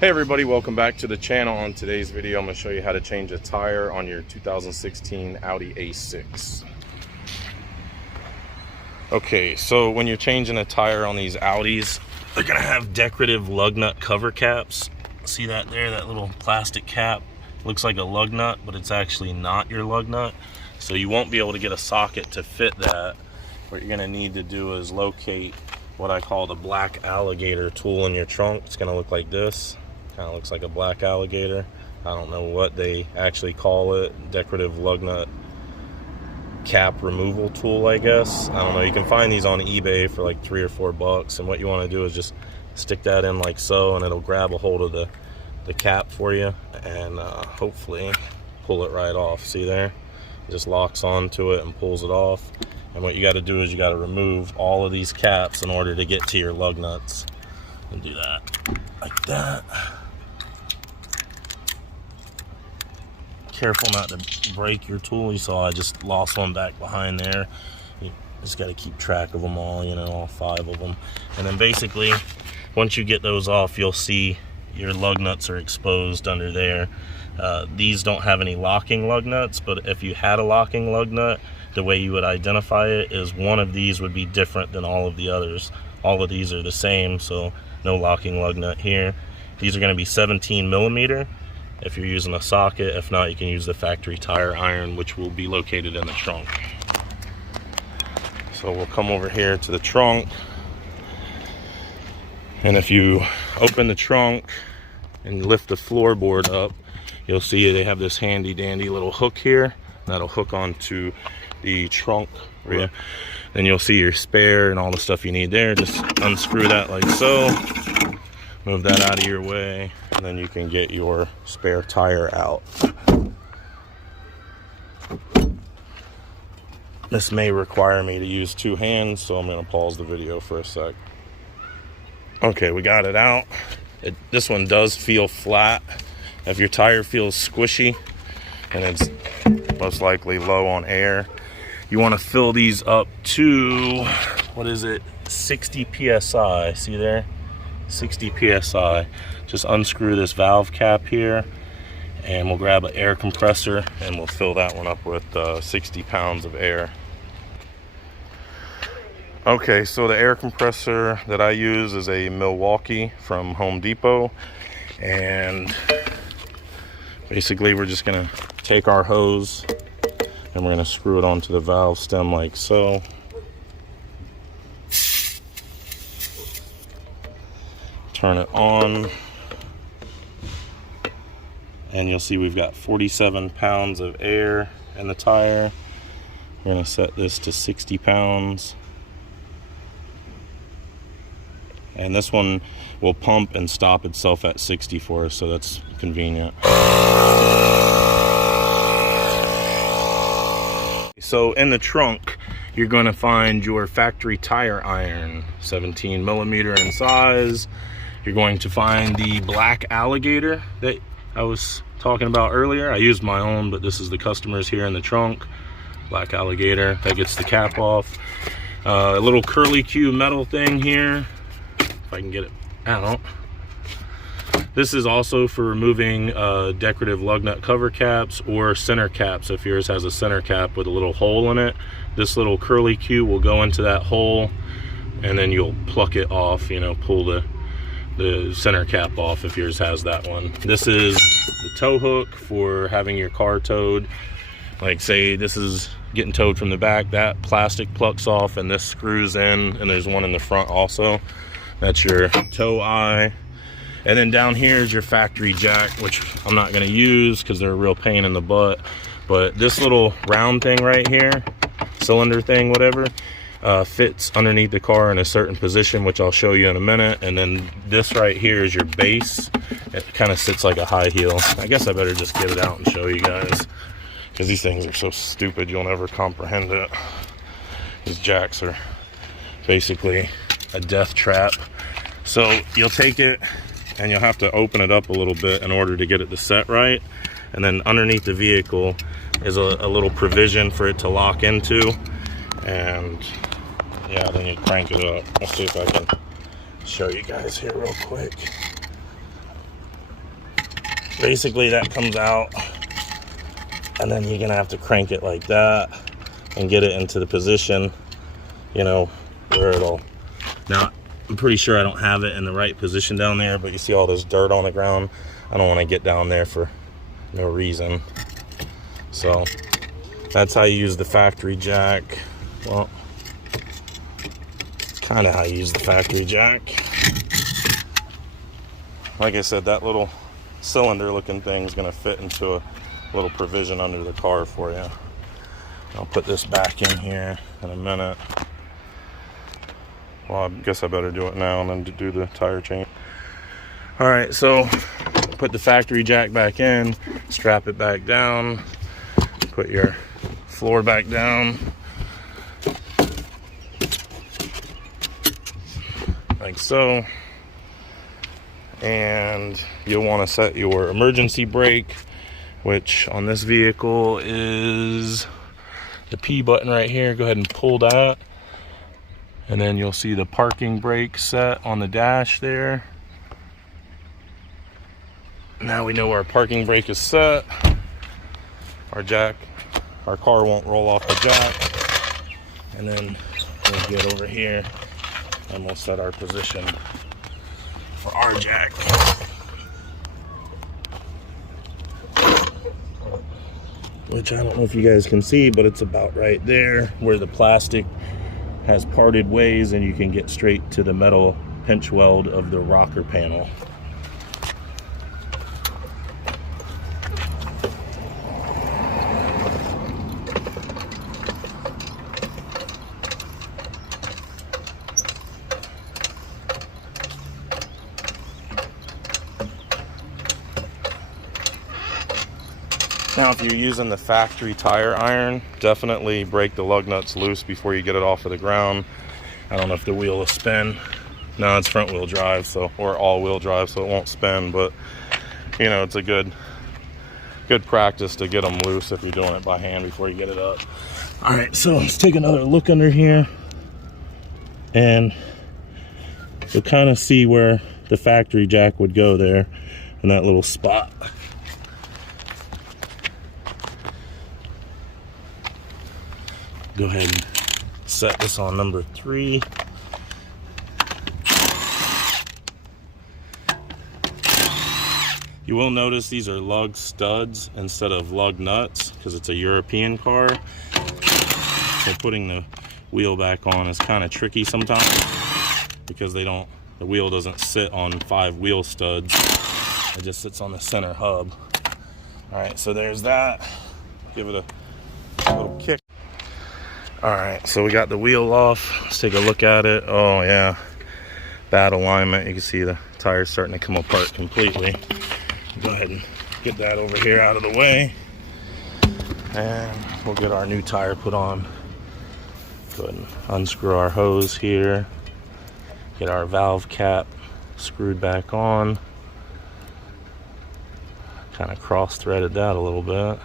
Hey everybody, welcome back to the channel. On today's video, I'm going to show you how to change a tire on your 2016 Audi A6. Okay, so when you're changing a tire on these Audis, they're going to have decorative lug nut cover caps. See that there, that little plastic cap? Looks like a lug nut, but it's actually not your lug nut. So you won't be able to get a socket to fit that. What you're going to need to do is locate what I call the black alligator tool in your trunk. It's going to look like this. Kind of looks like a black alligator. I don't know what they actually call it. Decorative lug nut cap removal tool, I guess. I don't know. You can find these on eBay for like $3 or $4. And what you want to do is just stick that in like so, and it'll grab a hold of the cap for you, and hopefully pull it right off. See there? It just locks onto it and pulls it off. And what you got to do is you got to remove all of these caps in order to get to your lug nuts. And do that like that. Careful not to break your tool. You saw I just lost one back behind there. You just got to keep track of them all, you know, all 5 of them. And then basically, once you get those off, you'll see your lug nuts are exposed under there. These don't have any locking lug nuts, but if you had a locking lug nut, the way you would identify it is one of these would be different than all of the others. All of these are the same, so no locking lug nut here. These are going to be 17 millimeter if you're using a socket. If not, you can use the factory tire iron, which will be located in the trunk. So we'll come over here to the trunk, and if you open the trunk and lift the floorboard up, you'll see they have this handy dandy little hook here that'll hook onto the trunk area. Then you'll see your spare and all the stuff you need there. Just unscrew that like so, move that out of your way, and then you can get your spare tire out. This may require me to use 2 hands, so I'm going to pause the video for a sec. Okay, we got it out. This one does feel flat. If your tire feels squishy and it's most likely low on air, you want to fill these up to, what is it, 60 psi. See there? 60 psi. Just unscrew this valve cap here, and we'll grab an air compressor and we'll fill that one up with 60 pounds of air. Okay, so the air compressor that I use is a Milwaukee from Home Depot, and basically we're just gonna take our hose and we're gonna screw it onto the valve stem like so. Turn it on, and you'll see we've got 47 pounds of air in the tire. We're gonna set this to 60 pounds. And this one will pump and stop itself at 60 for us, so that's convenient. So in the trunk, you're going to find your factory tire iron, 17 millimeter in size. You're going to find the black alligator that I was talking about earlier. I used my own, but this is the customer's here in the trunk. Black alligator, that gets the cap off. A little curly Q metal thing here, if I can get it out. This is also for removing decorative lug nut cover caps or center caps. If yours has a center cap with a little hole in it, this little curly Q will go into that hole, and then you'll pluck it off, you know, pull the center cap off if yours has that one. This is the tow hook for having your car towed. Like say this is getting towed from the back, that plastic plucks off and this screws in, and there's one in the front also. That's your tow eye. And then down here is your factory jack, which I'm not going to use because they're a real pain in the butt. But this little round thing right here, cylinder thing, whatever, fits underneath the car in a certain position, which I'll show you in a minute. And then this right here is your base. It kind of sits like a high heel. I guess I better just get it out and show you guys, because these things are so stupid you'll never comprehend it. These jacks are basically a death trap. So you'll take it and you'll have to open it up a little bit in order to get it to set right. And then underneath the vehicle is a little provision for it to lock into. And yeah, then you crank it up. Let's see if I can show you guys here real quick. basically that comes out, and then you're gonna have to crank it like that and get it into the position, you know, where it'll, now I'm pretty sure I don't have it in the right position down there, but you see all this dirt on the ground. I don't want to get down there for no reason. So that's how you use the factory jack. Well, kind of how you use the factory jack. Like I said, that little cylinder looking thing is going to fit into a little provision under the car for you. I'll put this back in here in a minute. Well, I guess I better do it now and then do the tire change. All right, so put the factory jack back in, strap it back down, put your floor back down, like so. And you'll want to set your emergency brake, which on this vehicle is the P button right here. Go ahead and pull that, and then you'll see the parking brake set on the dash there. Now we know our parking brake is set. Our car won't roll off the jack. And then we'll get over here and we'll set our position for our jack. Which I don't know if you guys can see, but it's about right there where the plastic has parted ways and you can get straight to the metal pinch weld of the rocker panel. Now, if you're using the factory tire iron, definitely break the lug nuts loose before you get it off of the ground. I don't know if the wheel will spin. No, it's front wheel drive, so, or all wheel drive, so it won't spin, but you know, it's a good practice to get them loose if you're doing it by hand before you get it up. All right, so let's take another look under here, and you'll kind of see where the factory jack would go there in that little spot. Go ahead and set this on number 3. You will notice these are lug studs instead of lug nuts because it's a European car. So putting the wheel back on is kind of tricky sometimes because the wheel doesn't sit on 5 wheel studs. It just sits on the center hub. All right, so there's that. Give it a little kick. All right, so we got the wheel off. Let's take a look at it. Oh yeah, bad alignment. You can see the tires starting to come apart completely. Go ahead and get that over here out of the way, and we'll get our new tire put on. Go ahead and unscrew our hose here, get our valve cap screwed back on. Kind of cross-threaded that a little bit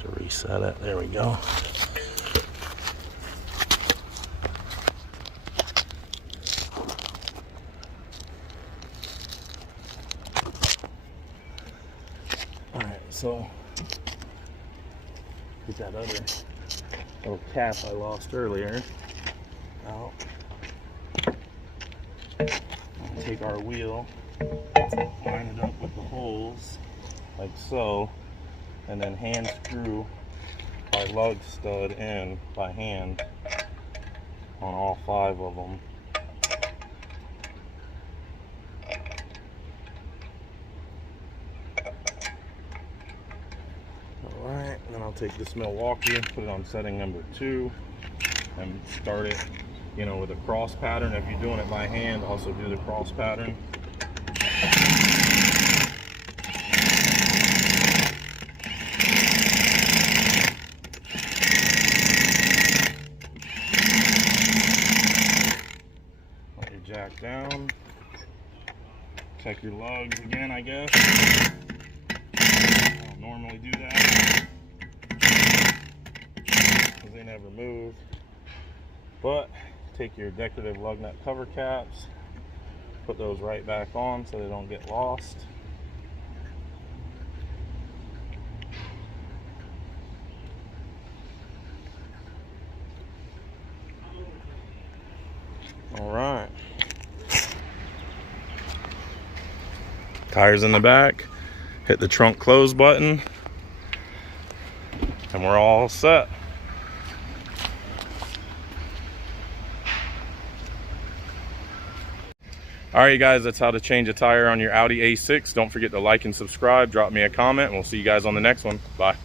to reset it. There we go. So get that other little cap I lost earlier out. Take our wheel, line it up with the holes like so, and then hand screw our lug stud in by hand on all 5 of them. Alright, and then I'll take this Milwaukee, put it on setting number 2, and start it, you know, with a cross pattern. If you're doing it by hand, also do the cross pattern. Let your jack down. Check your lugs again, I guess. I don't normally do that because they never move. But take your decorative lug nut cover caps, put those right back on so they don't get lost. Tires in the back. Hit the trunk close button. And we're all set. All right, you guys, that's how to change a tire on your Audi A6. Don't forget to like and subscribe. Drop me a comment, and we'll see you guys on the next one. Bye.